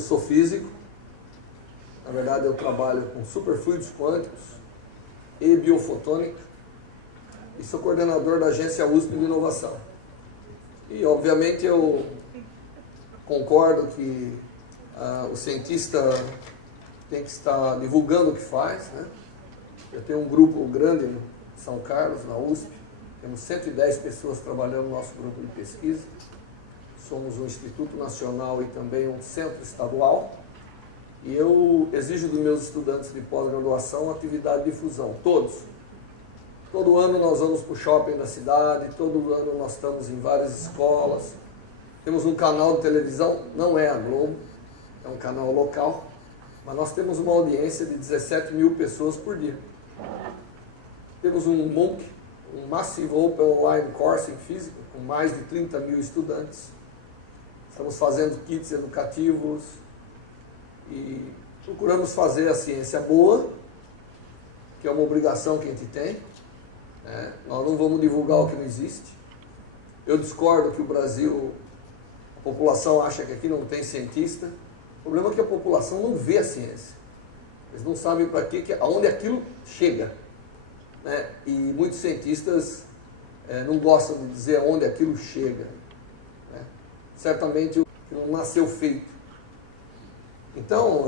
sou físico, na verdade eu trabalho com superfluidos quânticos e biofotônica e sou coordenador da Agência USP de Inovação. E obviamente eu concordo que o cientista tem que estar divulgando o que faz, né? Eu tenho um grupo grande em São Carlos, na USP, temos 110 pessoas trabalhando no nosso grupo de pesquisa. Somos um Instituto Nacional e também um centro estadual. E eu exijo dos meus estudantes de pós-graduação atividade de difusão, todos. Todo ano nós vamos para o shopping da cidade, todo ano nós estamos em várias escolas. Temos um canal de televisão, não é a Globo, é um canal local, mas nós temos uma audiência de 17 mil pessoas por dia. Temos um MOOC, um Massive Open Online Course em Física, com mais de 30 mil estudantes. Estamos fazendo kits educativos e procuramos fazer a ciência boa, que é uma obrigação que a gente tem, né? Nós não vamos divulgar o que não existe. Eu discordo que o Brasil, a população acha que aqui não tem cientista. O problema é que a população não vê a ciência. Eles não sabem para que, aonde aquilo chega, né? E muitos cientistas não gostam de dizer aonde aquilo chega, né? Certamente não nasceu feito. Então,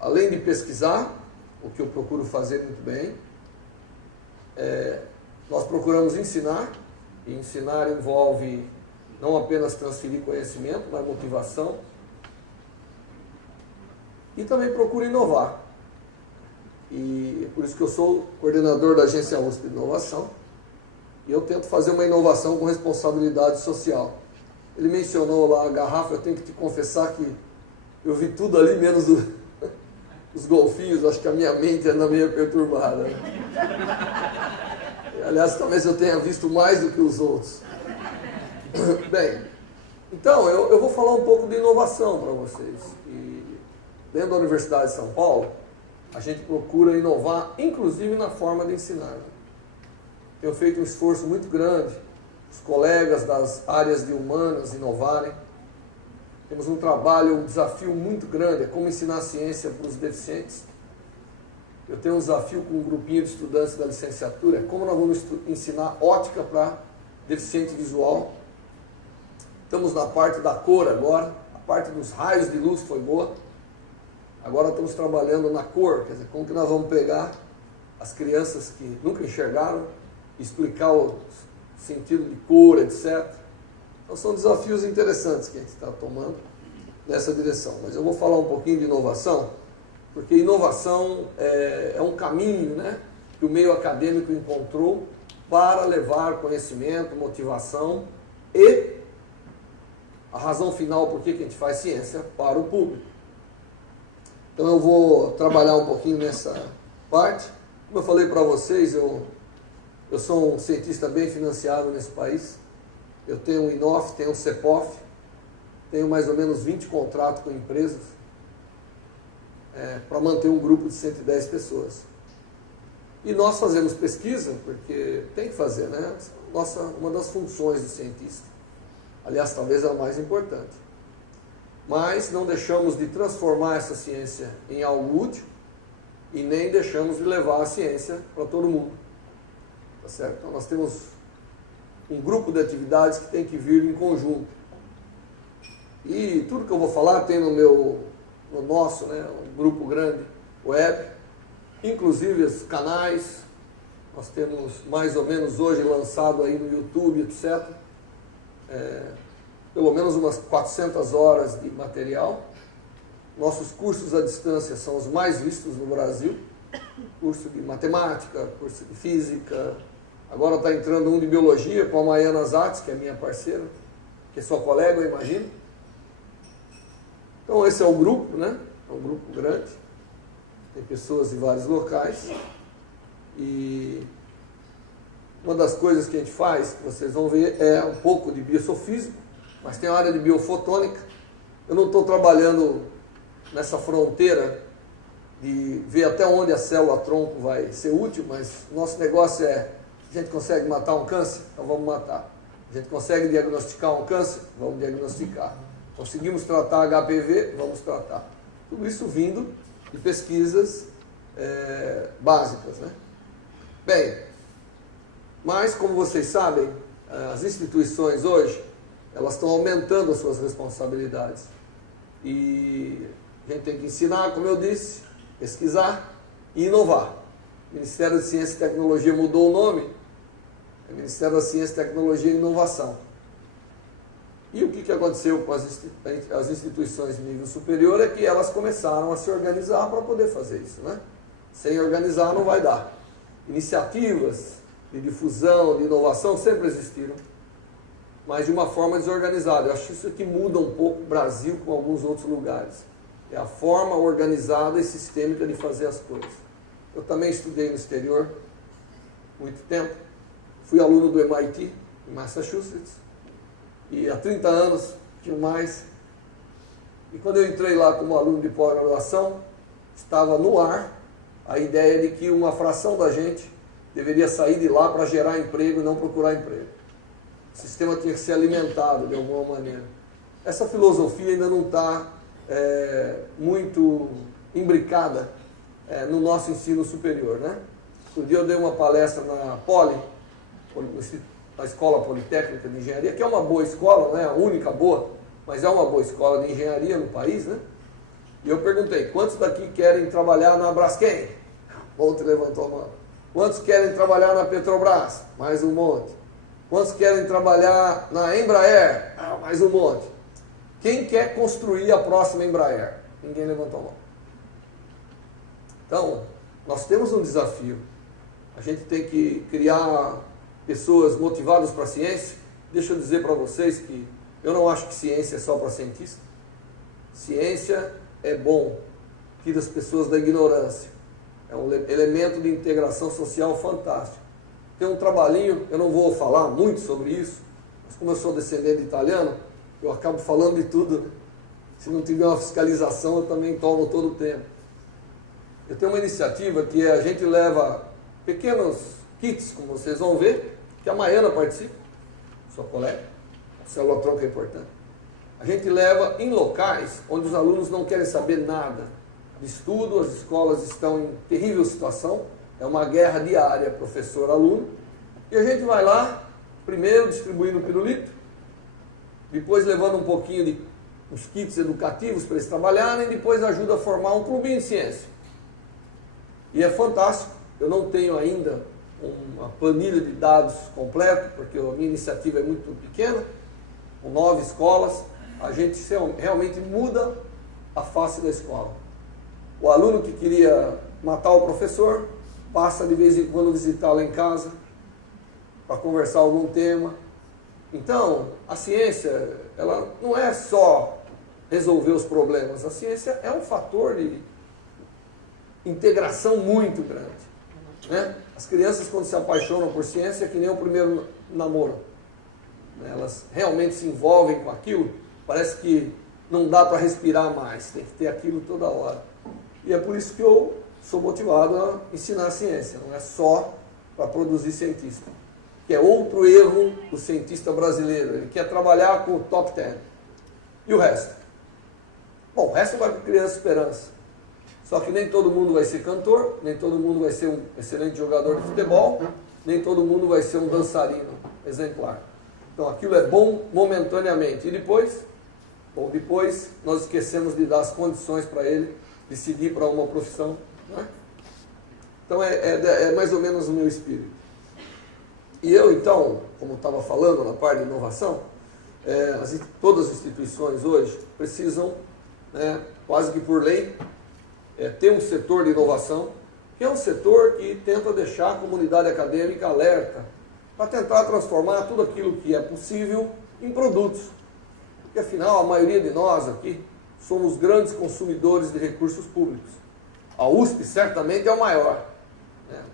além de pesquisar, o que eu procuro fazer muito bem, nós procuramos ensinar, e ensinar envolve não apenas transferir conhecimento, mas motivação, e também procuro inovar. E é por isso que eu sou coordenador da Agência USP de Inovação, e eu tento fazer uma inovação com responsabilidade social. Ele mencionou lá a garrafa, eu tenho que te confessar que eu vi tudo ali, menos os golfinhos, acho que a minha mente anda meio perturbada. Aliás, talvez eu tenha visto mais do que os outros. Bem, então eu vou falar um pouco de inovação para vocês. E dentro da Universidade de São Paulo, a gente procura inovar, inclusive na forma de ensinar. Tenho feito um esforço muito grande, os colegas das áreas de humanas inovarem. Temos um trabalho, um desafio muito grande, é como ensinar a ciência para os deficientes. Eu tenho um desafio com um grupinho de estudantes da licenciatura, é como nós vamos ensinar ótica para deficiente visual. Estamos na parte da cor agora, a parte dos raios de luz foi boa. Agora estamos trabalhando na cor, quer dizer, como que nós vamos pegar as crianças que nunca enxergaram, explicar o sentido de cor, etc. Então são desafios interessantes que a gente está tomando nessa direção. Mas eu vou falar um pouquinho de inovação, porque inovação é um caminho, né, que o meio acadêmico encontrou para levar conhecimento, motivação e a razão final por que a gente faz ciência para o público. Então eu vou trabalhar um pouquinho nessa parte. Como eu falei para vocês, eu sou um cientista bem financiado nesse país. Eu tenho um INOF, tenho um CEPOF, tenho mais ou menos 20 contratos com empresas para manter um grupo de 110 pessoas. E nós fazemos pesquisa, porque tem que fazer, né? Uma das funções do cientista. Aliás, talvez a mais importante. Mas não deixamos de transformar essa ciência em algo útil e nem deixamos de levar a ciência para todo mundo. Tá certo? Então nós temos um grupo de atividades que tem que vir em conjunto. E tudo que eu vou falar tem no nosso, né, um grupo grande web, inclusive os canais. Nós temos mais ou menos hoje lançado aí no YouTube, etc. Pelo menos umas 400 horas de material. Nossos cursos à distância são os mais vistos no Brasil. Curso de matemática, curso de física. Agora está entrando um de biologia com a Maiana Zatz, que é minha parceira, que é sua colega, eu imagino. Então esse é o grupo, né? É um grupo grande. Tem pessoas de vários locais. E uma das coisas que a gente faz, que vocês vão ver, é um pouco de biofísico, mas tem a área de biofotônica. Eu não estou trabalhando nessa fronteira de ver até onde a célula-tronco vai ser útil, mas nosso negócio é: a gente consegue matar um câncer? Então vamos matar. A gente consegue diagnosticar um câncer? Vamos diagnosticar. Conseguimos tratar HPV? Vamos tratar. Tudo isso vindo de pesquisas básicas, né? Bem, mas como vocês sabem, as instituições hoje, elas estão aumentando as suas responsabilidades. E a gente tem que ensinar, como eu disse, pesquisar e inovar. O Ministério da Ciência e Tecnologia mudou o nome, é Ministério da Ciência, Tecnologia e Inovação. E o que aconteceu com as instituições de nível superior é que elas começaram a se organizar para poder fazer isso, né? Sem organizar não vai dar. Iniciativas de difusão, de inovação sempre existiram, mas de uma forma desorganizada. Eu acho isso que muda um pouco o Brasil com alguns outros lugares. É a forma organizada e sistêmica de fazer as coisas. Eu também estudei no exterior, muito tempo. Fui aluno do MIT, em Massachusetts, e há 30 anos, tinha mais. E quando eu entrei lá como aluno de pós-graduação, estava no ar a ideia de que uma fração da gente deveria sair de lá para gerar emprego e não procurar emprego. O sistema tinha que ser alimentado de alguma maneira. Essa filosofia ainda não está muito imbricada no nosso ensino superior, né? Um dia eu dei uma palestra na na Escola Politécnica de Engenharia, que é uma boa escola, não é a única boa, mas é uma boa escola de engenharia no país, né? E eu perguntei, quantos daqui querem trabalhar na Braskem? Outro levantou a mão. Quantos querem trabalhar na Petrobras? Mais um monte. Quantos querem trabalhar na Embraer? Mais um monte. Quem quer construir a próxima Embraer? Ninguém levantou a mão. Então, nós temos um desafio. A gente tem que criar pessoas motivadas para a ciência. Deixa eu dizer para vocês que eu não acho que ciência é só para cientista. Ciência é bom, tira as pessoas da ignorância. É um elemento de integração social fantástico. Tem um trabalhinho, eu não vou falar muito sobre isso, mas como eu sou descendente de italiano, eu acabo falando de tudo, né? Se não tiver uma fiscalização, eu também tomo todo o tempo. Eu tenho uma iniciativa que a gente leva pequenos kits, como vocês vão ver, que a Maiana participa, sua colega, a célula-tronco é importante. A gente leva em locais onde os alunos não querem saber nada de estudo, as escolas estão em terrível situação, é uma guerra diária, professor-aluno, e a gente vai lá, primeiro distribuindo o pirulito, depois levando um pouquinho de uns kits educativos para eles trabalharem, e depois ajuda a formar um clubinho de ciência. E é fantástico, eu não tenho ainda uma planilha de dados completa, porque a minha iniciativa é muito pequena, com 9 escolas, a gente realmente muda a face da escola. O aluno que queria matar o professor, passa de vez em quando visitá-lo em casa, para conversar algum tema. Então, a ciência, ela não é só resolver os problemas, a ciência é um fator de integração muito grande, né? As crianças, quando se apaixonam por ciência, é que nem o primeiro namoro. Elas realmente se envolvem com aquilo, parece que não dá para respirar mais, tem que ter aquilo toda hora. E é por isso que eu sou motivado a ensinar a ciência, não é só para produzir cientista. Que é outro erro do cientista brasileiro, ele quer trabalhar com o top 10. E o resto? Bom, o resto vai para Criança Esperança. Só que nem todo mundo vai ser cantor, nem todo mundo vai ser um excelente jogador de futebol, nem todo mundo vai ser um dançarino exemplar. Então aquilo é bom momentaneamente. E depois? Bom, depois nós esquecemos de dar as condições para ele decidir para uma profissão. Né? Então é mais ou menos o meu espírito. E eu então, como estava falando na parte de inovação, todas as instituições hoje precisam, quase que por lei, ter um setor de inovação, que é um setor que tenta deixar a comunidade acadêmica alerta, para tentar transformar tudo aquilo que é possível em produtos. Porque afinal, a maioria de nós aqui somos grandes consumidores de recursos públicos. A USP certamente é o maior.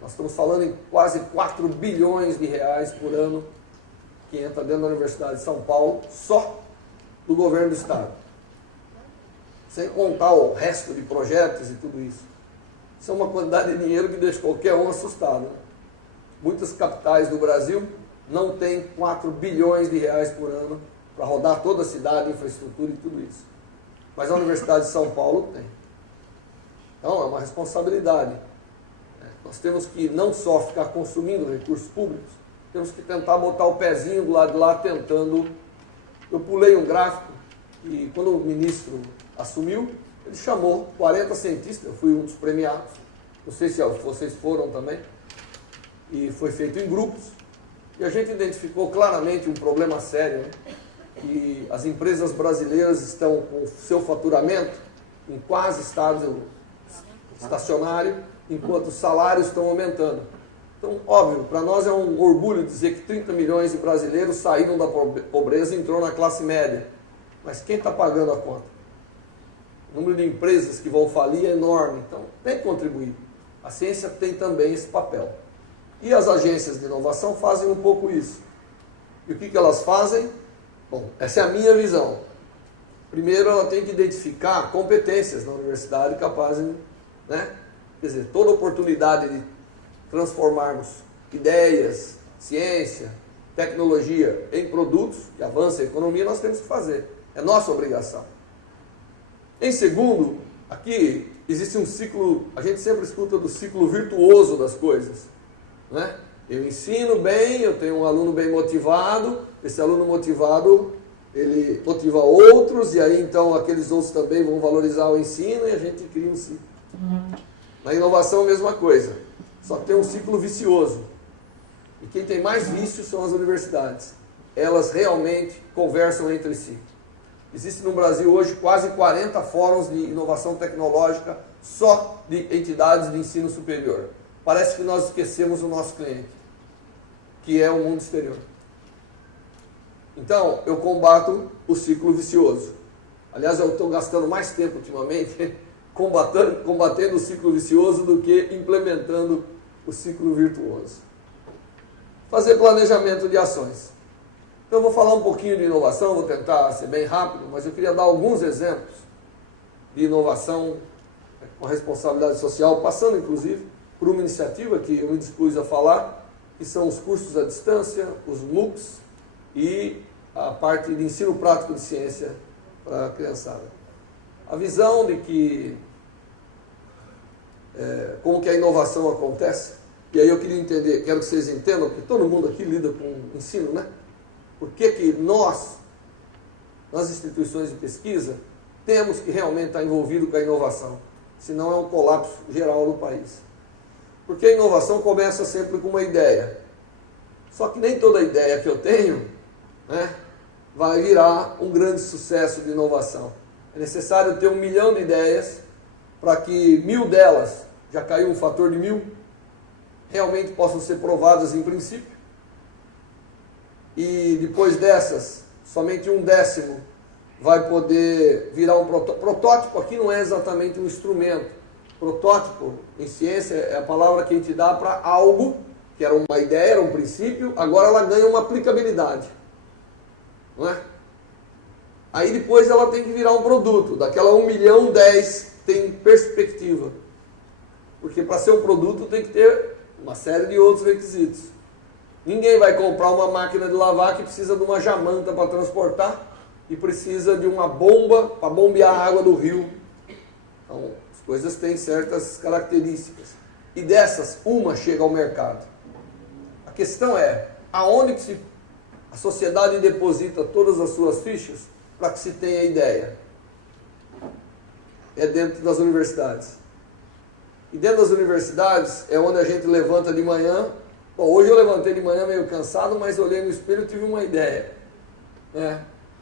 Nós estamos falando em quase 4 bilhões de reais por ano que entra dentro da Universidade de São Paulo, só do governo do Estado. Sem contar o resto de projetos e tudo isso. Isso é uma quantidade de dinheiro que deixa qualquer um assustado. Né? Muitas capitais do Brasil não têm 4 bilhões de reais por ano para rodar toda a cidade, infraestrutura e tudo isso. Mas a Universidade de São Paulo tem. Então, é uma responsabilidade. Nós temos que não só ficar consumindo recursos públicos, temos que tentar botar o pezinho do lado de lá tentando. Eu pulei um gráfico e quando o ministro assumiu, ele chamou 40 cientistas, eu fui um dos premiados, não sei se vocês foram também, e foi feito em grupos, e a gente identificou claramente um problema sério, né? Que as empresas brasileiras estão com seu faturamento em quase estado estacionário, enquanto os salários estão aumentando. Então, óbvio, para nós é um orgulho dizer que 30 milhões de brasileiros saíram da pobreza e entrou na classe média. Mas quem está pagando a conta? O número de empresas que vão falir é enorme, então tem que contribuir. A ciência tem também esse papel. E as agências de inovação fazem um pouco isso. E o que elas fazem? Bom, essa é a minha visão. Primeiro, ela tem que identificar competências na universidade capazes, né? Quer dizer, toda oportunidade de transformarmos ideias, ciência, tecnologia em produtos que avancem a economia, nós temos que fazer. É nossa obrigação. Em segundo, aqui existe um ciclo, a gente sempre escuta do ciclo virtuoso das coisas, né? Eu ensino bem, eu tenho um aluno bem motivado, esse aluno motivado, ele motiva outros, e aí então aqueles outros também vão valorizar o ensino e a gente cria um ciclo. Na inovação, a mesma coisa, só que tem um ciclo vicioso. E quem tem mais vícios são as universidades. Elas realmente conversam entre si. Existe no Brasil hoje quase 40 fóruns de inovação tecnológica só de entidades de ensino superior. Parece que nós esquecemos o nosso cliente, que é o mundo exterior. Então, eu combato o ciclo vicioso. Aliás, eu estou gastando mais tempo ultimamente combatendo o ciclo vicioso do que implementando o ciclo virtuoso. Fazer planejamento de ações. Então, eu vou falar um pouquinho de inovação, vou tentar ser bem rápido, mas eu queria dar alguns exemplos de inovação com responsabilidade social, passando inclusive por uma iniciativa que eu me dispus a falar, que são os cursos à distância, os MOOCs e a parte de ensino prático de ciência para a criançada. A visão de que como que a inovação acontece, e aí eu queria entender, quero que vocês entendam, porque todo mundo aqui lida com ensino, né? Por que nós, nas instituições de pesquisa, temos que realmente estar envolvidos com a inovação, senão é um colapso geral no país. Porque a inovação começa sempre com uma ideia. Só que nem toda ideia que eu tenho, né, vai virar um grande sucesso de inovação. É necessário ter 1 milhão de ideias para que 1000 delas, já caiu um fator de 1000, realmente possam ser provadas em princípio. E depois dessas, somente 1/10 vai poder virar um protótipo. Aqui não é exatamente um instrumento. Protótipo, em ciência, é a palavra que a gente dá para algo que era uma ideia, era um princípio, agora ela ganha uma aplicabilidade. Não é? Aí depois ela tem que virar um produto. Daquela 1 milhão, 10 tem perspectiva. Porque para ser um produto tem que ter uma série de outros requisitos. Ninguém vai comprar uma máquina de lavar que precisa de uma jamanta para transportar e precisa de uma bomba para bombear a água do rio. Então, as coisas têm certas características. E dessas, uma chega ao mercado. A questão é, aonde que a sociedade deposita todas as suas fichas para que se tenha ideia? É dentro das universidades. E dentro das universidades é onde a gente levanta de manhã. Bom, hoje eu levantei de manhã meio cansado, mas olhei no espelho e tive uma ideia.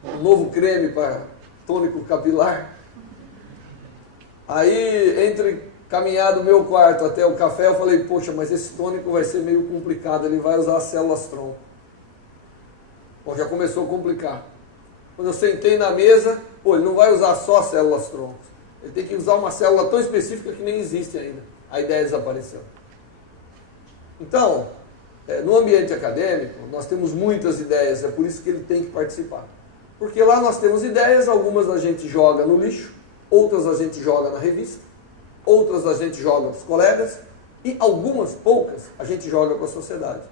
Um novo creme para tônico capilar. Aí, entre caminhar do meu quarto até o café, eu falei, poxa, mas esse tônico vai ser meio complicado, ele vai usar as células tronco. Bom, já começou a complicar. Quando eu sentei na mesa, ele não vai usar só células troncos. Ele tem que usar uma célula tão específica que nem existe ainda. A ideia desapareceu. Então, no ambiente acadêmico, nós temos muitas ideias, é por isso que ele tem que participar. Porque lá nós temos ideias, algumas a gente joga no lixo, outras a gente joga na revista, outras a gente joga para os colegas, e algumas poucas a gente joga para a sociedade.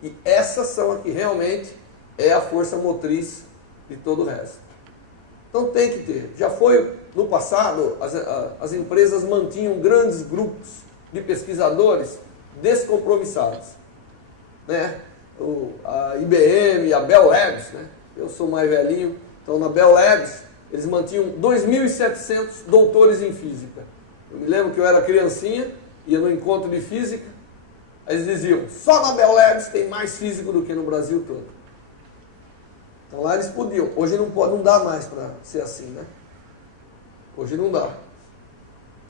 E essas são a que realmente é a força motriz de todo o resto. Então tem que ter. Já foi no passado, as empresas mantinham grandes grupos de pesquisadores descompromissados, né? A IBM, a Bell Labs, né? Eu sou mais velhinho, então na Bell Labs eles mantinham 2.700 doutores em física. Eu me lembro que eu era criancinha, ia no encontro de física, aí eles diziam, só na Bell Labs tem mais físico do que no Brasil todo. Então lá eles podiam. Hoje não pode, não dá mais para ser assim, né? Hoje não dá.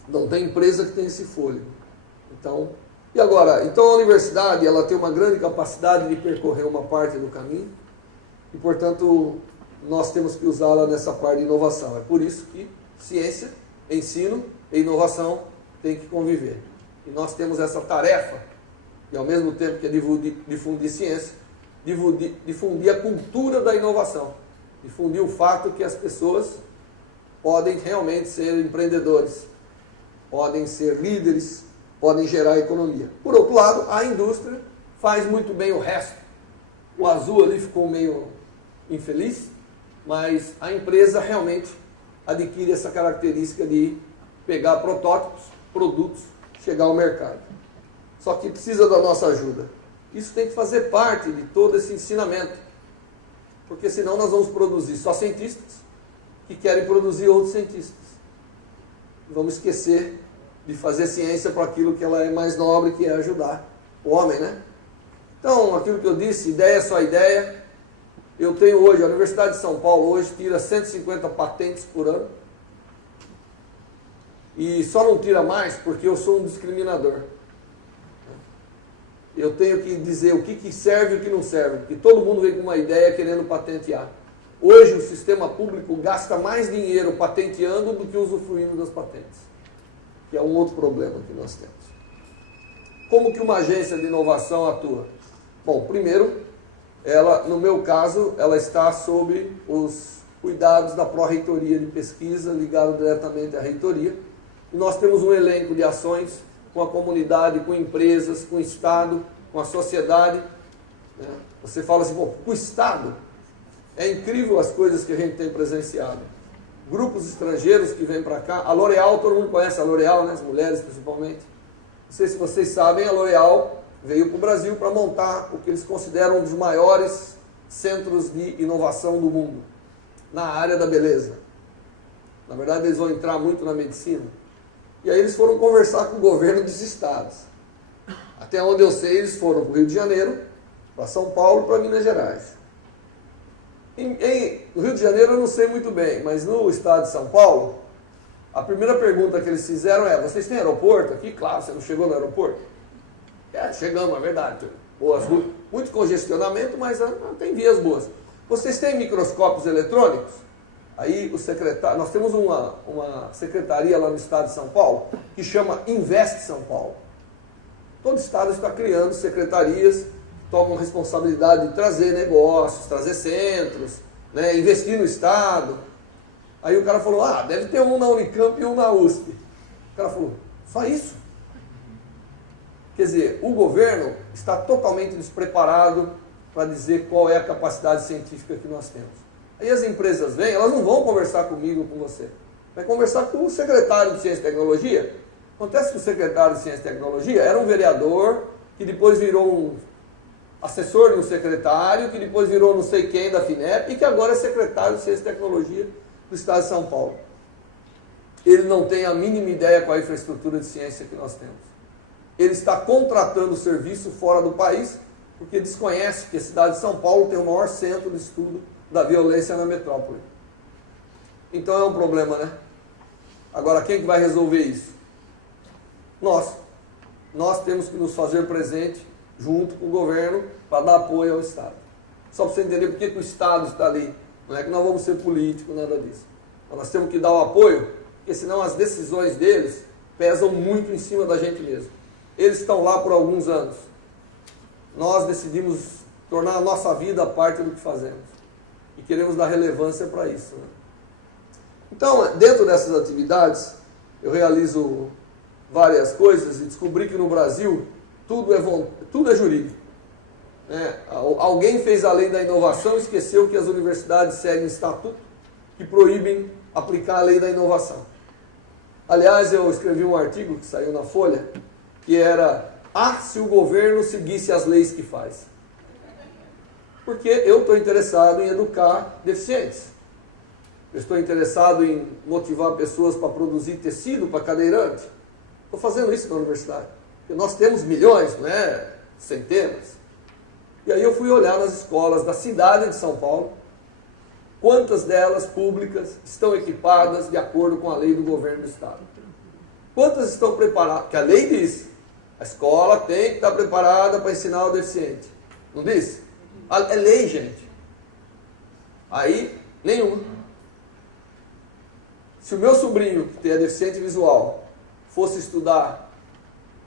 Não tem empresa que tem esse fôlego. Então, e agora? Então a universidade ela tem uma grande capacidade de percorrer uma parte do caminho e, portanto, nós temos que usá-la nessa parte de inovação. É por isso que ciência, ensino e inovação têm que conviver. E nós temos essa tarefa, e ao mesmo tempo que é difundir ciência, difundir a cultura da inovação, difundir o fato que as pessoas podem realmente ser empreendedores, podem ser líderes, podem gerar economia. Por outro lado, a indústria faz muito bem o resto. O azul ali ficou meio infeliz, mas a empresa realmente adquire essa característica de pegar protótipos, produtos, chegar ao mercado. Só que precisa da nossa ajuda. Isso tem que fazer parte de todo esse ensinamento, porque senão nós vamos produzir só cientistas que querem produzir outros cientistas. Vamos esquecer de fazer ciência para aquilo que ela é mais nobre, que é ajudar o homem, né? Então, aquilo que eu disse, ideia é só ideia. Eu tenho hoje, a Universidade de São Paulo hoje tira 150 patentes por ano. E só não tira mais porque eu sou um discriminador. Eu tenho que dizer o que serve e o que não serve, porque todo mundo vem com uma ideia querendo patentear. Hoje o sistema público gasta mais dinheiro patenteando do que usufruindo das patentes, que é um outro problema que nós temos. Como que uma agência de inovação atua? Bom, primeiro, ela, no meu caso, ela está sob os cuidados da Pró-Reitoria de Pesquisa, ligado diretamente à reitoria. E nós temos um elenco de ações com a comunidade, com empresas, com o Estado, com a sociedade. Você fala assim, bom, com o Estado, é incrível as coisas que a gente tem presenciado. Grupos estrangeiros que vêm para cá, a L'Oréal, todo mundo conhece a L'Oréal, né? As mulheres principalmente. Não sei se vocês sabem, a L'Oréal veio para o Brasil para montar o que eles consideram um dos maiores centros de inovação do mundo, na área da beleza. Na verdade, eles vão entrar muito na medicina. E aí eles foram conversar com o governo dos estados. Até onde eu sei, eles foram para o Rio de Janeiro, para São Paulo e para Minas Gerais. No Rio de Janeiro eu não sei muito bem, mas no estado de São Paulo, a primeira pergunta que eles fizeram é, vocês têm aeroporto aqui? Claro, você não chegou no aeroporto? Chegamos, é verdade. Boas ruas, muito congestionamento, mas tem vias boas. Vocês têm microscópios eletrônicos? Aí o secretário, nós temos uma secretaria lá no estado de São Paulo, que chama Invest São Paulo. Todo estado está criando secretarias que tomam responsabilidade de trazer negócios, trazer centros, né, investir no estado. Aí o cara falou, deve ter um na Unicamp e um na USP. O cara falou, só isso? Quer dizer, o governo está totalmente despreparado para dizer qual é a capacidade científica que nós temos. Aí as empresas vêm, elas não vão conversar comigo, com você. Vai conversar com o secretário de Ciência e Tecnologia. Acontece que o secretário de Ciência e Tecnologia era um vereador, que depois virou um assessor de um secretário, que depois virou não sei quem da FINEP, e que agora é secretário de Ciência e Tecnologia do Estado de São Paulo. Ele não tem a mínima ideia qual é a infraestrutura de ciência que nós temos. Ele está contratando serviço fora do país, porque desconhece que a cidade de São Paulo tem o maior centro de estudo da violência na metrópole. Então é um problema, né? Agora, quem que vai resolver isso? Nós. Nós temos que nos fazer presente junto com o governo para dar apoio ao Estado. Só para você entender por que o Estado está ali. Não é que nós vamos ser políticos, nada disso. Mas nós temos que dar o apoio, porque senão as decisões deles pesam muito em cima da gente mesmo. Eles estão lá por alguns anos. Nós decidimos tornar a nossa vida parte do que fazemos. E queremos dar relevância para isso, né? Então, dentro dessas atividades, eu realizo várias coisas e descobri que no Brasil tudo é jurídico. Alguém fez a lei da inovação e esqueceu que as universidades seguem estatuto que proíbem aplicar a lei da inovação. Aliás, eu escrevi um artigo que saiu na Folha, que era: se o governo seguisse as leis que faz. Porque eu estou interessado em educar deficientes. Eu estou interessado em motivar pessoas para produzir tecido para cadeirante. Estou fazendo isso na universidade. Porque nós temos milhões, não é centenas. E aí eu fui olhar nas escolas da cidade de São Paulo, quantas delas públicas estão equipadas de acordo com a lei do governo do estado. Quantas estão preparadas? Que a lei diz, a escola tem que estar preparada para ensinar o deficiente. Não diz? É lei, gente. Aí, nenhuma. Se o meu sobrinho, que é deficiente visual, fosse estudar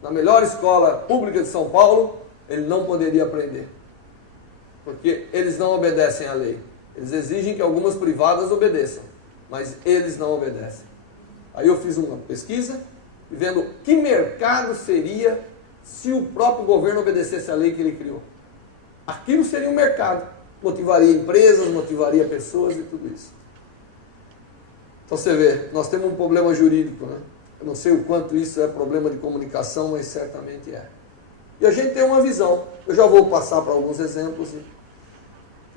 na melhor escola pública de São Paulo, ele não poderia aprender. Porque eles não obedecem à lei. Eles exigem que algumas privadas obedeçam, mas eles não obedecem. Aí eu fiz uma pesquisa, vendo que mercado seria se o próprio governo obedecesse à lei que ele criou. Aquilo seria um mercado. Motivaria empresas, motivaria pessoas e tudo isso. Então você vê, nós temos um problema jurídico, né? Eu não sei o quanto isso é problema de comunicação, mas certamente é. E a gente tem uma visão. Eu já vou passar para alguns exemplos.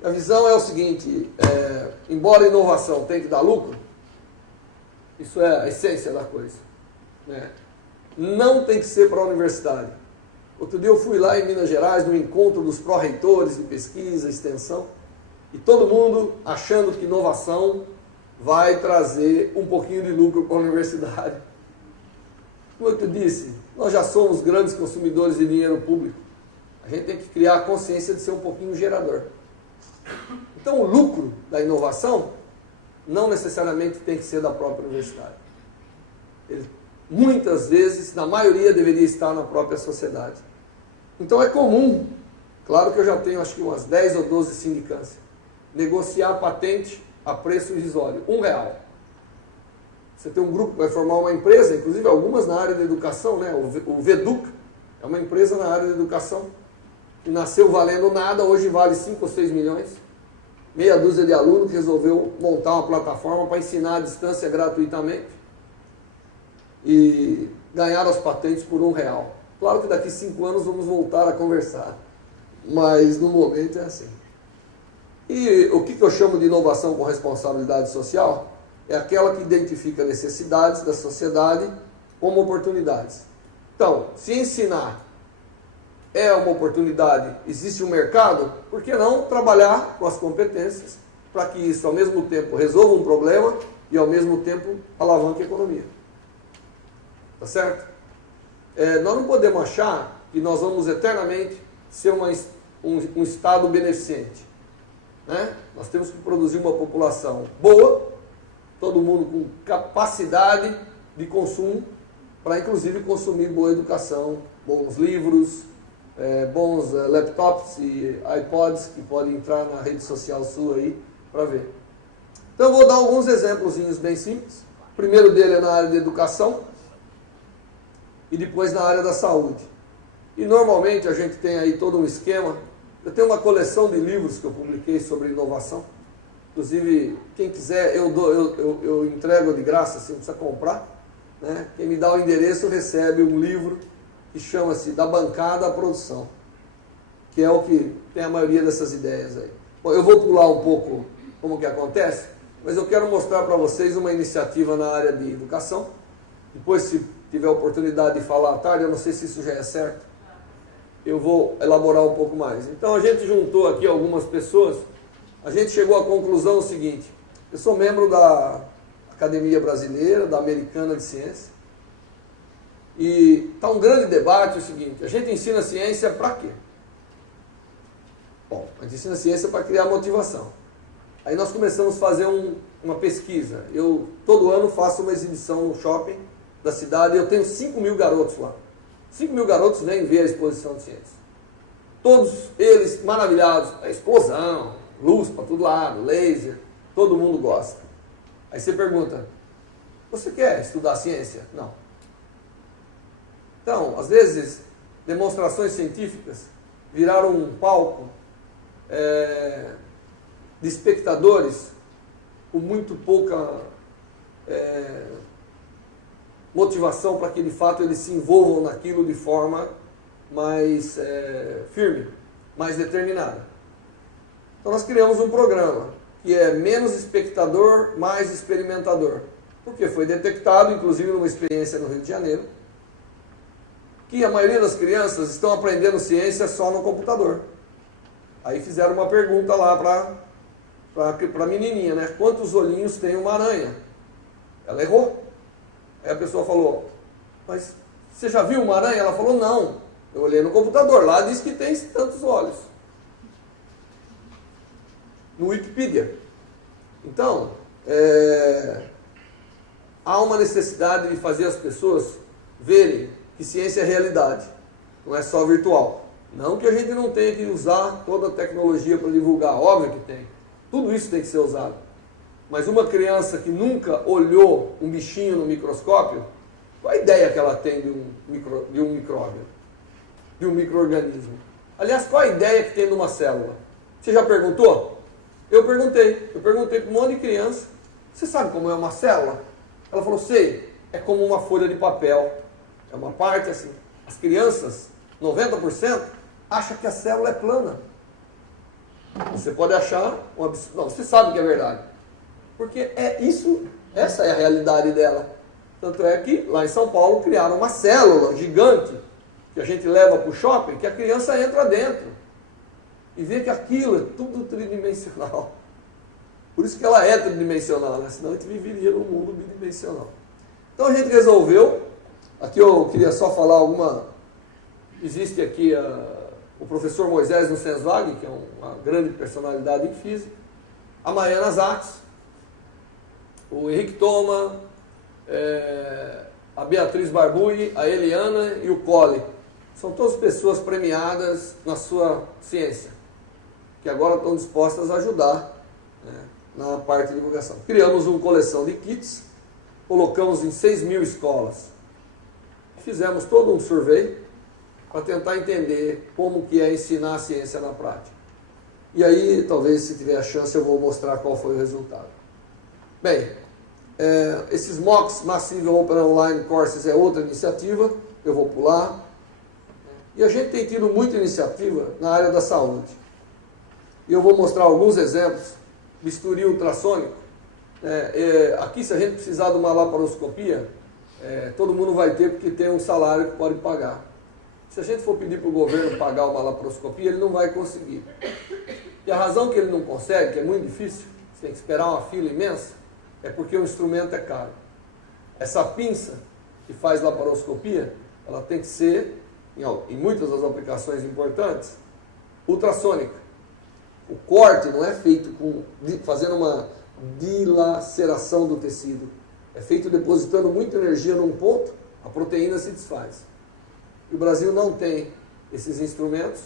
A visão é o seguinte, embora a inovação tenha que dar lucro, isso é a essência da coisa, né? Não tem que ser para a universidade. Outro dia eu fui lá em Minas Gerais, no encontro dos pró-reitores de pesquisa, extensão, e todo mundo achando que inovação vai trazer um pouquinho de lucro para a universidade. Como eu te disse, nós já somos grandes consumidores de dinheiro público. A gente tem que criar a consciência de ser um pouquinho gerador. Então o lucro da inovação não necessariamente tem que ser da própria universidade. Ele, muitas vezes, na maioria, deveria estar na própria sociedade. Então é comum, claro que eu já tenho acho que umas 10 ou 12 sindicâncias, negociar patente a preço irrisório, R$1. Você tem um grupo que vai formar uma empresa, inclusive algumas na área da educação, né? O Veduc é uma empresa na área da educação, que nasceu valendo nada, hoje vale 5 ou 6 milhões. Meia dúzia de alunos que resolveu montar uma plataforma para ensinar à distância gratuitamente e ganhar as patentes por R$1. Claro que daqui 5 anos vamos voltar a conversar, mas no momento é assim. E o que eu chamo de inovação com responsabilidade social é aquela que identifica necessidades da sociedade como oportunidades. Então, se ensinar é uma oportunidade, existe um mercado, por que não trabalhar com as competências para que isso ao mesmo tempo resolva um problema e ao mesmo tempo alavanque a economia? Tá certo? Nós não podemos achar que nós vamos eternamente ser um Estado beneficente, né? Nós temos que produzir uma população boa, todo mundo com capacidade de consumo, para inclusive consumir boa educação, bons livros, bons laptops e iPods que podem entrar na rede social sua aí para ver. Então eu vou dar alguns exemplozinhos bem simples. O primeiro dele é na área de educação e depois na área da saúde. E normalmente a gente tem aí todo um esquema. Eu tenho uma coleção de livros que eu publiquei sobre inovação. Inclusive, quem quiser, eu entrego de graça, assim, não precisa comprar, né? Quem me dá o endereço recebe um livro que chama-se Da Bancada à Produção, que é o que tem a maioria dessas ideias aí. Bom, eu vou pular um pouco como que acontece, mas eu quero mostrar para vocês uma iniciativa na área de educação. Depois, se tiver oportunidade de falar à tarde, eu não sei se isso já é certo, eu vou elaborar um pouco mais. Então, a gente juntou aqui algumas pessoas, a gente chegou à conclusão seguinte: eu sou membro da Academia Brasileira, da Americana de Ciência, e está um grande debate o seguinte: a gente ensina ciência para quê? Bom, a gente ensina ciência para criar motivação. Aí nós começamos a fazer uma pesquisa. Eu todo ano faço uma exibição no shopping da cidade e eu tenho 5.000 garotos lá. 5.000 garotos vêm ver a exposição de ciência. Todos eles maravilhados, a explosão, luz para todo lado, laser, todo mundo gosta. Aí você pergunta: você quer estudar ciência? Não. Então, às vezes, demonstrações científicas viraram um palco de espectadores com muito pouca motivação para que de fato eles se envolvam naquilo de forma mais firme, mais determinada. Então nós criamos um programa que é menos espectador, mais experimentador. Porque foi detectado, inclusive numa experiência no Rio de Janeiro, que a maioria das crianças estão aprendendo ciência só no computador. Aí fizeram uma pergunta lá para a menininha, né? Quantos olhinhos tem uma aranha? Ela errou. Aí a pessoa falou, mas você já viu uma aranha? Ela falou, não. Eu olhei no computador, lá diz que tem tantos olhos. No Wikipedia. Então, há uma necessidade de fazer as pessoas verem que ciência é realidade, não é só virtual. Não que a gente não tenha que usar toda a tecnologia para divulgar, óbvio que tem. Tudo isso tem que ser usado. Mas uma criança que nunca olhou um bichinho no microscópio, qual a ideia que ela tem de um micróbio? De um micro-organismo? Aliás, qual a ideia que tem de uma célula? Você já perguntou? Eu perguntei para um monte de criança, você sabe como é uma célula? Ela falou, sei, é como uma folha de papel, é uma parte assim. As crianças, 90%, acham que a célula é plana. Você pode achar um absurdo, não, você sabe que é verdade. Porque essa é a realidade dela. Tanto é que lá em São Paulo criaram uma célula gigante, que a gente leva para o shopping, que a criança entra dentro. E vê que aquilo é tudo tridimensional. Por isso que ela é tridimensional, né? Senão a gente viveria num mundo bidimensional. Então a gente resolveu, aqui eu queria só falar existe aqui o professor Moisés Nussenswag, que é uma grande personalidade em física, a Mariana Zatz, o Henrique Thoma, a Beatriz Barbui, a Eliana e o Cole. São todas pessoas premiadas na sua ciência, que agora estão dispostas a ajudar, né, na parte de divulgação. Criamos uma coleção de kits, colocamos em 6.000 escolas. Fizemos todo um survey para tentar entender como que é ensinar a ciência na prática. E aí, talvez, se tiver a chance, eu vou mostrar qual foi o resultado. Bem, esses MOOCs, Massive Open Online Courses, é outra iniciativa, eu vou pular. E a gente tem tido muita iniciativa na área da saúde. E eu vou mostrar alguns exemplos. Bisturi ultrassônico. Aqui, se a gente precisar de uma laparoscopia, todo mundo vai ter, porque tem um salário que pode pagar. Se a gente for pedir para o governo pagar uma laparoscopia, ele não vai conseguir. E a razão que ele não consegue, que é muito difícil, você tem que esperar uma fila imensa, é porque o instrumento é caro. Essa pinça que faz laparoscopia, ela tem que ser, em muitas das aplicações importantes, ultrassônica. O corte não é feito fazendo uma dilaceração do tecido. É feito depositando muita energia num ponto, a proteína se desfaz. E o Brasil não tem esses instrumentos.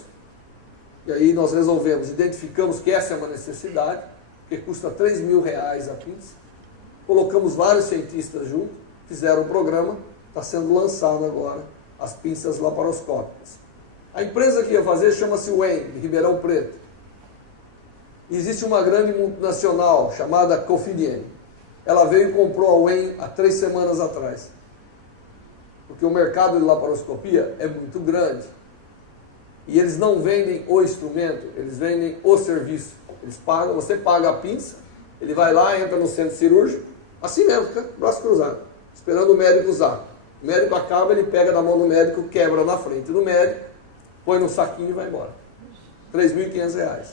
E aí nós identificamos que essa é uma necessidade, porque custa R$3.000 a pinça. Colocamos vários cientistas juntos, fizeram um programa, está sendo lançado agora, as pinças laparoscópicas. A empresa que ia fazer chama-se Wen, de Ribeirão Preto. E existe uma grande multinacional chamada Cofidiene. Ela veio e comprou a Wen há 3 semanas atrás. Porque o mercado de laparoscopia é muito grande. E eles não vendem o instrumento, eles vendem o serviço. Eles pagam, você paga a pinça, ele vai lá, entra no centro cirúrgico, assim mesmo, braço cruzado, esperando o médico usar. O médico acaba, ele pega da mão do médico, quebra na frente do médico, põe no saquinho e vai embora. R$3.500.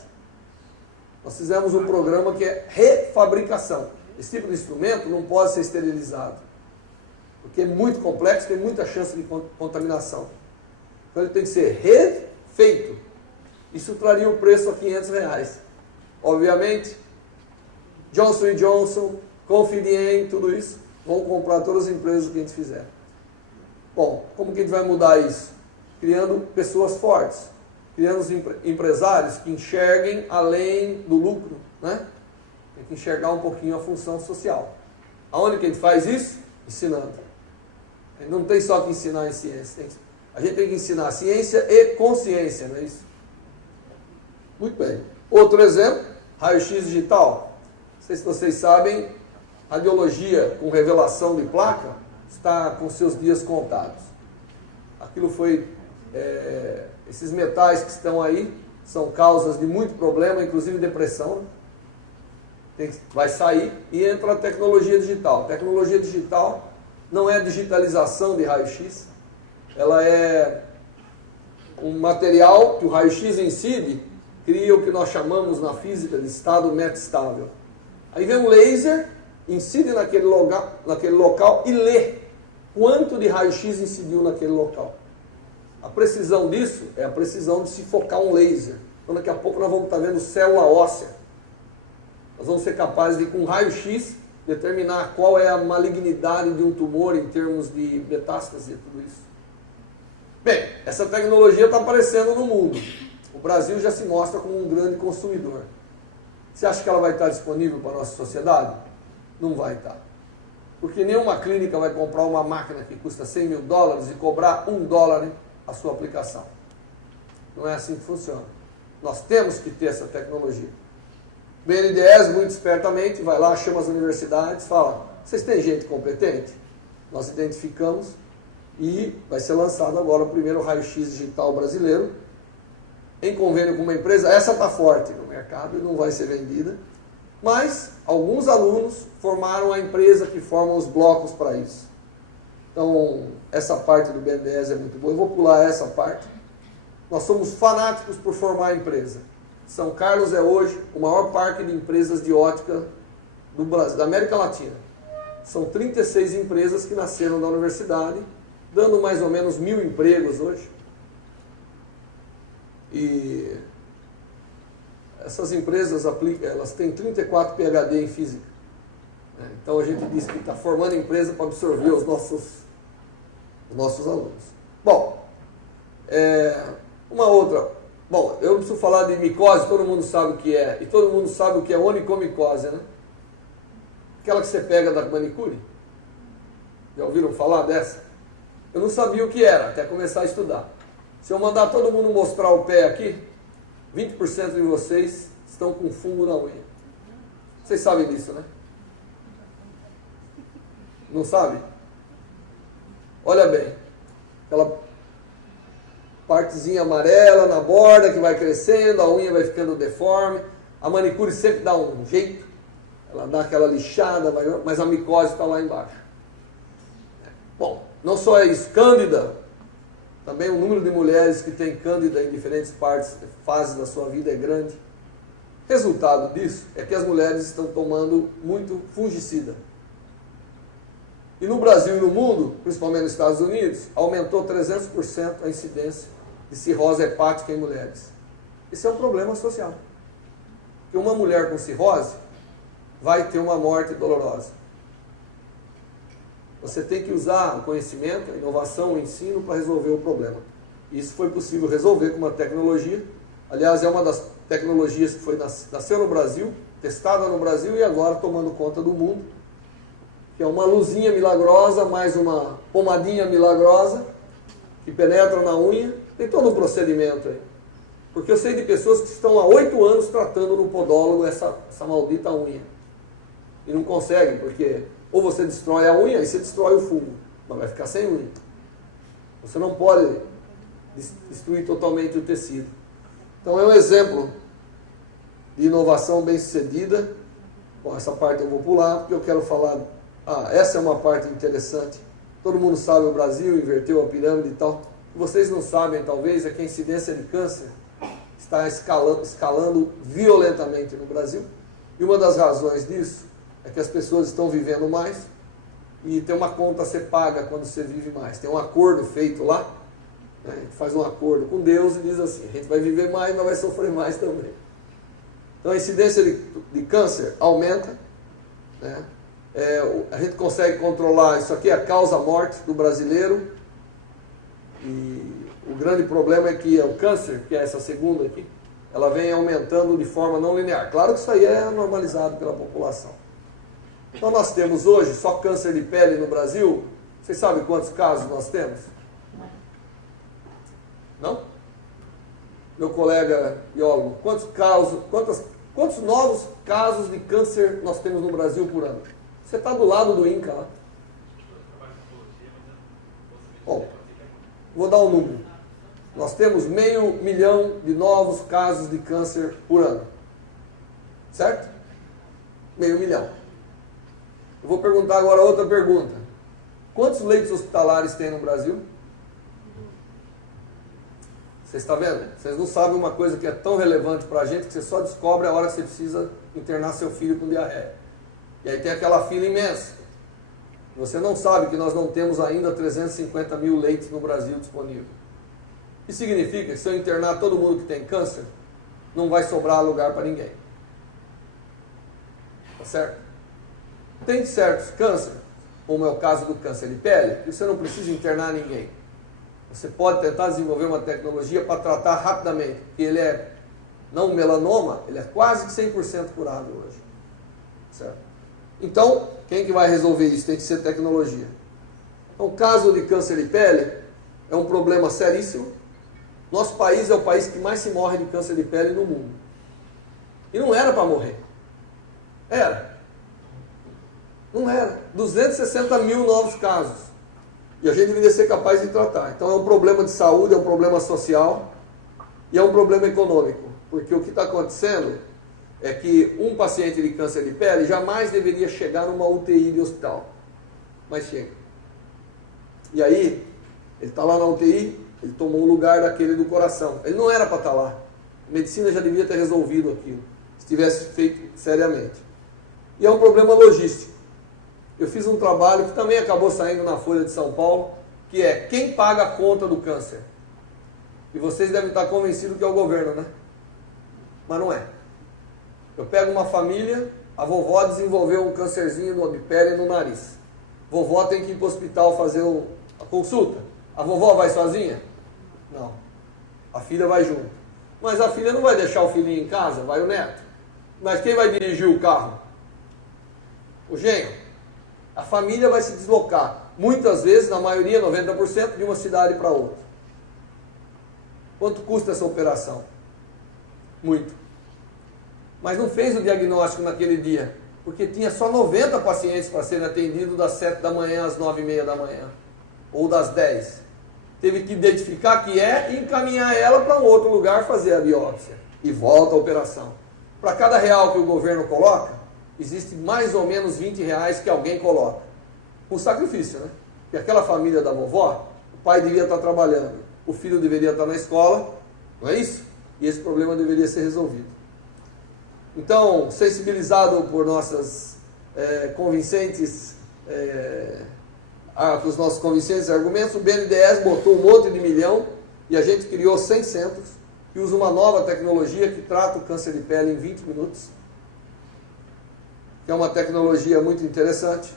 Nós fizemos um programa que é refabricação. Esse tipo de instrumento não pode ser esterilizado, porque é muito complexo, tem muita chance de contaminação. Então ele tem que ser refeito. Isso traria o preço a R$500. Obviamente, Johnson & Johnson, Confidien, tudo isso, vão comprar todas as empresas que a gente fizer. Bom, como que a gente vai mudar isso? Criando pessoas fortes, criando empresários que enxerguem além do lucro, né? Tem que enxergar um pouquinho a função social. Aonde que a gente faz isso? Ensinando. A gente não tem só que ensinar em ciência. A gente tem que ensinar ciência e consciência, não é isso? Muito bem. Outro exemplo, raio-x digital. Não sei se vocês sabem, radiologia com revelação de placa está com seus dias contados. Aquilo foi... esses metais que estão aí são causas de muito problema, inclusive depressão. Vai sair e entra a tecnologia digital. A tecnologia digital não é digitalização de raio-x, ela é um material que o raio-x incide, cria o que nós chamamos na física de estado metastável. Aí vem um laser, incide naquele local e lê quanto de raio-x incidiu naquele local. A precisão disso é a precisão de se focar um laser. Então daqui a pouco nós vamos estar vendo célula óssea. Nós vamos ser capazes de, com raio-x, determinar qual é a malignidade de um tumor em termos de metástase e tudo isso. Bem, essa tecnologia está aparecendo no mundo. O Brasil já se mostra como um grande consumidor. Você acha que ela vai estar disponível para a nossa sociedade? Não vai estar. Porque nenhuma clínica vai comprar uma máquina que custa $100 mil e cobrar $1 a sua aplicação. Não é assim que funciona. Nós temos que ter essa tecnologia. O BNDES, muito espertamente, vai lá, chama as universidades, fala, vocês têm gente competente? Nós identificamos e vai ser lançado agora o primeiro raio-x digital brasileiro, em convênio com uma empresa. Essa está forte no mercado e não vai ser vendida, mas alguns alunos formaram a empresa que forma os blocos para isso. Então, essa parte do BNDES é muito boa. Eu vou pular essa parte. Nós somos fanáticos por formar a empresa. São Carlos é hoje o maior parque de empresas de ótica do Brasil, da América Latina. São 36 empresas que nasceram da universidade, dando mais ou menos 1.000 empregos hoje. E essas empresas elas têm 34 PhD em física. Então a gente diz que está formando empresa para absorver os nossos alunos. Bom, uma outra. Bom, eu não preciso falar de micose, todo mundo sabe o que é. E todo mundo sabe o que é onicomicose, né? Aquela que você pega da manicure. Já ouviram falar dessa? Eu não sabia o que era, até começar a estudar. Se eu mandar todo mundo mostrar o pé aqui, 20% de vocês estão com fungo na unha. Vocês sabem disso, né? Não sabe? Olha bem, aquela partezinha amarela na borda que vai crescendo, a unha vai ficando deforme, a manicure sempre dá um jeito, ela dá aquela lixada, mas a micose está lá embaixo. Bom, não só é isso, cândida, também o número de mulheres que tem cândida em diferentes fases da sua vida é grande. Resultado disso é que as mulheres estão tomando muito fungicida. E no Brasil e no mundo, principalmente nos Estados Unidos, aumentou 300% a incidência de cirrose hepática em mulheres. Isso é um problema social. Porque uma mulher com cirrose vai ter uma morte dolorosa. Você tem que usar o conhecimento, a inovação, o ensino para resolver o problema. Isso foi possível resolver com uma tecnologia. Aliás, é uma das tecnologias que nasceu no Brasil, testada no Brasil e agora tomando conta do mundo. Que é uma luzinha milagrosa, mais uma pomadinha milagrosa, que penetra na unha. Tem todo um procedimento aí. Porque eu sei de pessoas que estão há 8 anos tratando no podólogo essa maldita unha. E não conseguem, porque ou você destrói a unha, e você destrói o fungo, mas vai ficar sem unha. Você não pode destruir totalmente o tecido. Então é um exemplo de inovação bem sucedida. Bom, essa parte eu vou pular, porque eu quero falar... essa é uma parte interessante. Todo mundo sabe, o Brasil inverteu a pirâmide e tal. O que vocês não sabem, talvez, é que a incidência de câncer está escalando violentamente no Brasil. E uma das razões disso é que as pessoas estão vivendo mais e tem uma conta a ser paga quando você vive mais. Tem um acordo feito lá, né? A gente faz um acordo com Deus e diz assim, a gente vai viver mais, mas vai sofrer mais também. Então a incidência de câncer aumenta, né? A gente consegue controlar, isso aqui é a causa-morte do brasileiro, e o grande problema é que o câncer, que é essa segunda aqui, ela vem aumentando de forma não linear. Claro que isso aí é normalizado pela população. Então nós temos hoje só câncer de pele no Brasil. Vocês sabem quantos casos nós temos? Não? meu colega biólogo, quantos novos casos de câncer nós temos no Brasil por ano? Você está do lado do INCA lá. Bom, vou dar um número. Nós temos 500 mil de novos casos de câncer por ano. Certo? 500 mil. Eu vou perguntar agora outra pergunta. Quantos leitos hospitalares tem no Brasil? Vocês estão vendo? Vocês não sabem uma coisa que é tão relevante para a gente que você só descobre a hora que você precisa internar seu filho com diarreia. E aí tem aquela fila imensa. Você não sabe que nós não temos ainda 350 mil leitos no Brasil disponíveis. Isso significa que se eu internar todo mundo que tem câncer, não vai sobrar lugar para ninguém. Tá certo? Tem certos câncer, como é o caso do câncer de pele, que você não precisa internar ninguém. Você pode tentar desenvolver uma tecnologia para tratar rapidamente, porque ele é, não melanoma, ele é quase que 100% curável hoje. Certo? Então, quem que vai resolver isso? Tem que ser tecnologia. Então, o caso de câncer de pele é um problema seríssimo. Nosso país é o país que mais se morre de câncer de pele no mundo. E não era para morrer. Era. Não era. 260 mil novos casos. E a gente deveria ser capaz de tratar. Então é um problema de saúde, é um problema social e é um problema econômico. Porque o que está acontecendo é que um paciente de câncer de pele jamais deveria chegar numa UTI de hospital. Mas chega. E aí, ele está lá na UTI, ele tomou o lugar daquele do coração. Ele não era para estar lá. A medicina já devia ter resolvido aquilo, se tivesse feito seriamente. E é um problema logístico. Eu fiz um trabalho que também acabou saindo na Folha de São Paulo, que é quem paga a conta do câncer. E vocês devem estar convencidos que é o governo, né? Mas não é. Eu pego uma família, a vovó desenvolveu um câncerzinho de pele no nariz. Vovó tem que ir para o hospital fazer a consulta. A vovó vai sozinha? Não. A filha vai junto. Mas a filha não vai deixar o filhinho em casa, vai o neto. Mas quem vai dirigir o carro? O genro. A família vai se deslocar, muitas vezes, na maioria, 90%, de uma cidade para outra. Quanto custa essa operação? Muito. Mas não fez o diagnóstico naquele dia, porque tinha só 90 pacientes para serem atendidos das 7 da manhã às 9h30 da manhã, ou das 10. Teve que identificar que é e encaminhar ela para um outro lugar fazer a biópsia. E volta a operação. Para cada real que o governo coloca, existe mais ou menos 20 reais que alguém coloca. Um sacrifício, né? Porque aquela família da vovó, o pai devia estar trabalhando, o filho deveria estar na escola, não é isso? E esse problema deveria ser resolvido. Então, sensibilizado por nossas convincentes, os nossos convincentes argumentos, o BNDES botou um monte de milhão e a gente criou 100 centros que usa uma nova tecnologia que trata o câncer de pele em 20 minutos. Que é uma tecnologia muito interessante.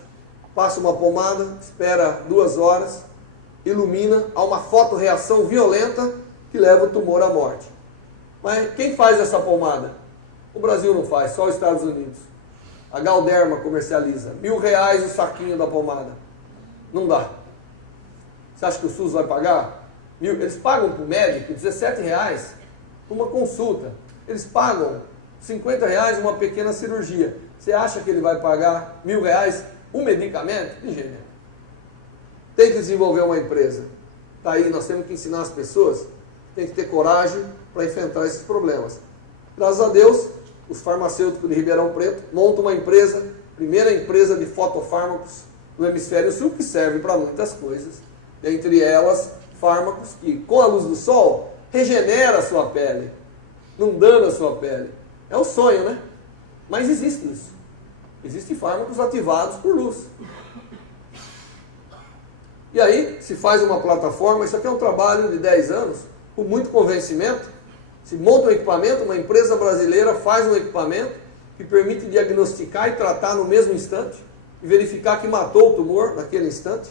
Passa uma pomada, espera 2 horas, ilumina, há uma fotorreação violenta que leva o tumor à morte. Mas quem faz essa pomada? O Brasil não faz, só os Estados Unidos. A Galderma comercializa. R$1.000 o saquinho da pomada. Não dá. Você acha que o SUS vai pagar? Eles pagam para o médico R$17 por uma consulta. Eles pagam R$50 uma pequena cirurgia. Você acha que ele vai pagar R$1.000 um medicamento? De jeito nenhum. Tem que desenvolver uma empresa. Está aí, nós temos que ensinar as pessoas. Tem que ter coragem para enfrentar esses problemas. Graças a Deus, os farmacêuticos de Ribeirão Preto montam uma empresa, primeira empresa de fotofármacos no hemisfério sul, que serve para muitas coisas. Dentre elas, fármacos que, com a luz do sol, regenera a sua pele, não dana a sua pele. É um sonho, né? Mas existe isso. Existem fármacos ativados por luz. E aí, se faz uma plataforma, isso aqui é um trabalho de 10 anos, com muito convencimento. Se monta um equipamento, uma empresa brasileira faz um equipamento que permite diagnosticar e tratar no mesmo instante, e verificar que matou o tumor naquele instante.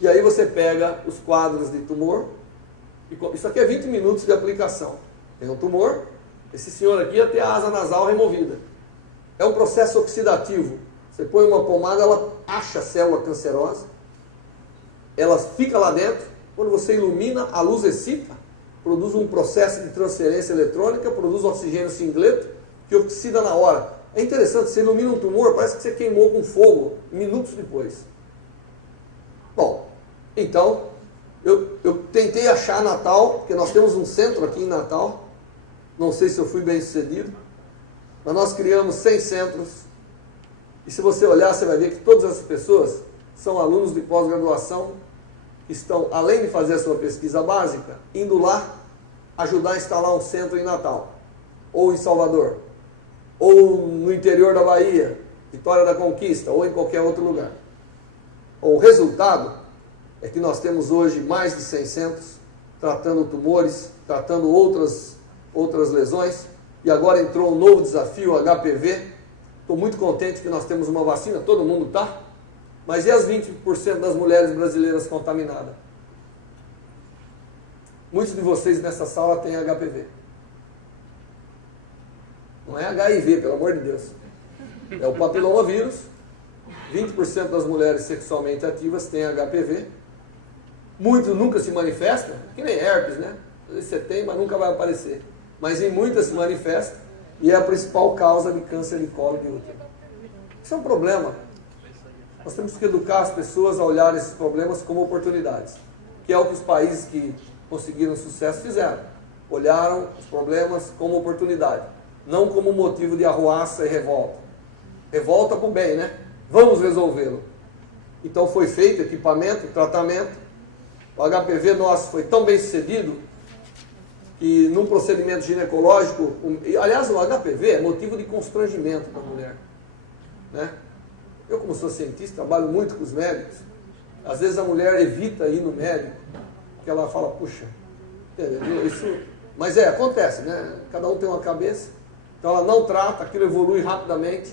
E aí você pega os quadros de tumor, isso aqui é 20 minutos de aplicação. Tem um tumor, esse senhor aqui ia ter a asa nasal removida. É um processo oxidativo. Você põe uma pomada, ela acha a célula cancerosa, ela fica lá dentro, quando você ilumina, a luz excita, produz um processo de transferência eletrônica, produz oxigênio singleto, que oxida na hora. É interessante, você ilumina um tumor, parece que você queimou com fogo minutos depois. Bom, então, eu tentei achar Natal, porque nós temos um centro aqui em Natal, não sei se eu fui bem sucedido, mas nós criamos 100 centros, e se você olhar, você vai ver que todas essas pessoas são alunos de pós-graduação, que estão, além de fazer a sua pesquisa básica, indo lá ajudar a instalar um centro em Natal, ou em Salvador, ou no interior da Bahia, Vitória da Conquista, ou em qualquer outro lugar. O resultado é que nós temos hoje mais de 100 centros tratando tumores, tratando outras lesões, e agora entrou um novo desafio, o HPV. Estou muito contente que nós temos uma vacina, todo mundo está, mas e as 20% das mulheres brasileiras contaminadas? Muitos de vocês nessa sala têm HPV. Não é HIV, pelo amor de Deus. É o papilomavírus. 20% das mulheres sexualmente ativas têm HPV. Muitos nunca se manifestam, que nem herpes, né? Às vezes você tem, mas nunca vai aparecer. Mas em muitas se manifesta e é a principal causa de câncer de colo de útero. Isso é um problema. Nós temos que educar as pessoas a olhar esses problemas como oportunidades, que é o que os países que conseguiram sucesso fizeram. Olharam os problemas como oportunidade, não como motivo de arruaça e revolta. Revolta para o bem, né? Vamos resolvê-lo. Então foi feito equipamento, tratamento. O HPV nosso foi tão bem sucedido que num procedimento ginecológico, aliás, o HPV é motivo de constrangimento da mulher, né? Eu, como sou cientista, trabalho muito com os médicos. Às vezes a mulher evita ir no médico, porque ela fala, puxa, entendeu? Isso... Mas acontece, né? Cada um tem uma cabeça. Então ela não trata, aquilo evolui rapidamente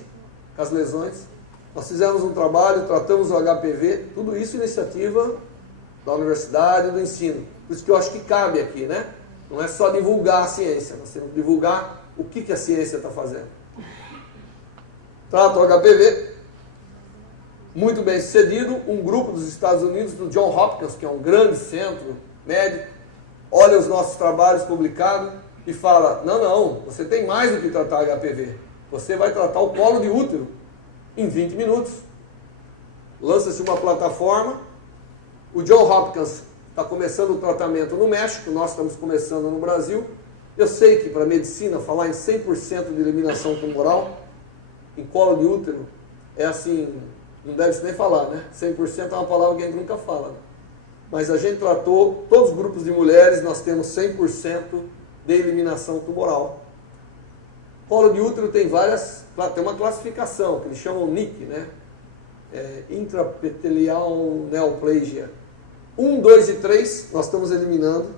com as lesões. Nós fizemos um trabalho, tratamos o HPV, tudo isso iniciativa da universidade e do ensino. Por isso que eu acho que cabe aqui, né? Não é só divulgar a ciência, nós temos que divulgar o que a ciência está fazendo. Trata o HPV, muito bem sucedido, um grupo dos Estados Unidos, do John Hopkins, que é um grande centro médico, olha os nossos trabalhos publicados e fala, não, você tem mais do que tratar HPV, você vai tratar o colo de útero em 20 minutos. Lança-se uma plataforma, o John Hopkins está começando o tratamento no México, nós estamos começando no Brasil. Eu sei que para a medicina falar em 100% de eliminação tumoral em colo de útero é assim, não deve se nem falar, né? 100% é uma palavra que a gente nunca fala. Né? Mas a gente tratou todos os grupos de mulheres, nós temos 100% de eliminação tumoral. Colo de útero tem uma classificação, que eles chamam NIC, né? Intraepitelial neoplasia. 1, 2 e 3 nós estamos eliminando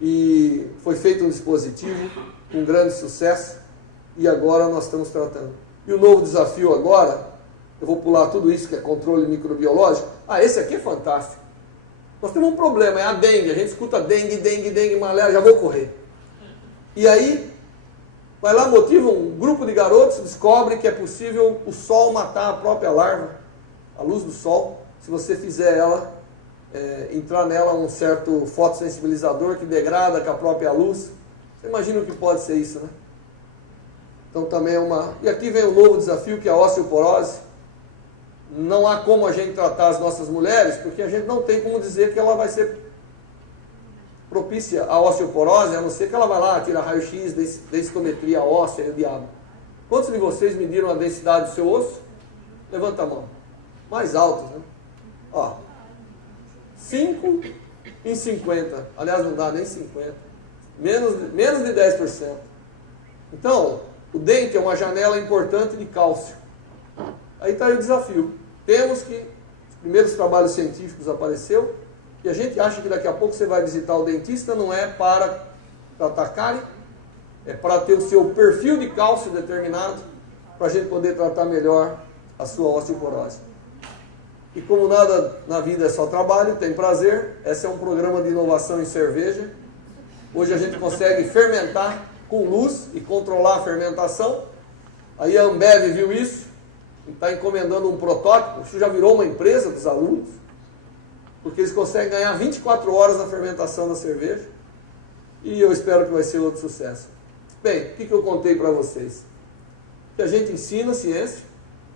e foi feito um dispositivo com grande sucesso e agora nós estamos tratando. E o novo desafio agora, eu vou pular tudo isso que é controle microbiológico. Esse aqui é fantástico. Nós temos um problema, é a dengue. A gente escuta dengue, malária, já vou correr. E aí, vai lá, motiva um grupo de garotos, descobre que é possível o sol matar a própria larva, a luz do sol, se você fizer ela, entrar nela um certo fotossensibilizador que degrada com a própria luz. Você imagina o que pode ser isso, né? Então também é uma... E aqui vem um novo desafio, que é a osteoporose. Não há como a gente tratar as nossas mulheres, porque a gente não tem como dizer que ela vai ser propícia à osteoporose, a não ser que ela vai lá, tira raio-x, densitometria óssea e o diabo. Quantos de vocês mediram a densidade do seu osso? Levanta a mão. Mais altos, né? 5 em 50. Aliás, não dá nem 50. Menos de 10%. Então, o dente é uma janela importante de cálcio. Aí está aí o desafio. Temos que, os primeiros trabalhos científicos apareceram, e a gente acha que daqui a pouco você vai visitar o dentista, não é para tratar cárie, é para ter o seu perfil de cálcio determinado, para a gente poder tratar melhor a sua osteoporose. E como nada na vida é só trabalho, tem prazer, esse é um programa de inovação em cerveja. Hoje a gente consegue fermentar com luz e controlar a fermentação. Aí a Ambev viu isso, está encomendando um protótipo, isso já virou uma empresa dos alunos, porque eles conseguem ganhar 24 horas na fermentação da cerveja. E eu espero que vai ser outro sucesso. Bem, o que eu contei para vocês? Que a gente ensina a ciência,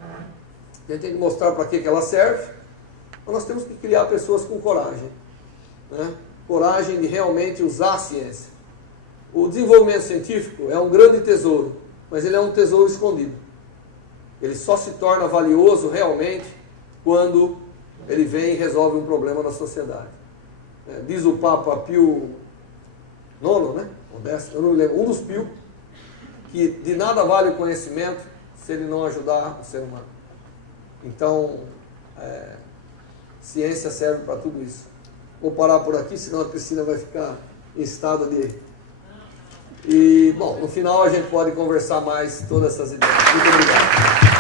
a gente tem que mostrar para que ela serve, mas nós temos que criar pessoas com coragem, né? Coragem de realmente usar a ciência. O desenvolvimento científico é um grande tesouro, mas ele é um tesouro escondido. Ele só se torna valioso realmente quando ele vem e resolve um problema na sociedade. Diz o Papa Pio IX, né? Eu não me lembro, um dos Pio, que de nada vale o conhecimento se ele não ajudar o ser humano. Então, ciência serve para tudo isso. Vou parar por aqui, senão a Cristina vai ficar em estado de... E, bom, no final a gente pode conversar mais todas essas ideias. Muito obrigado.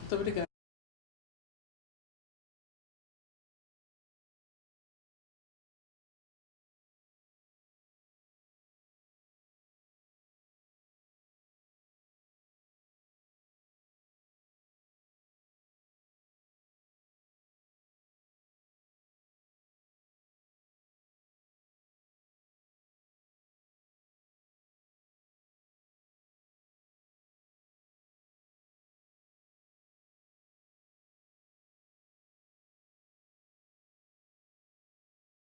Muito obrigado.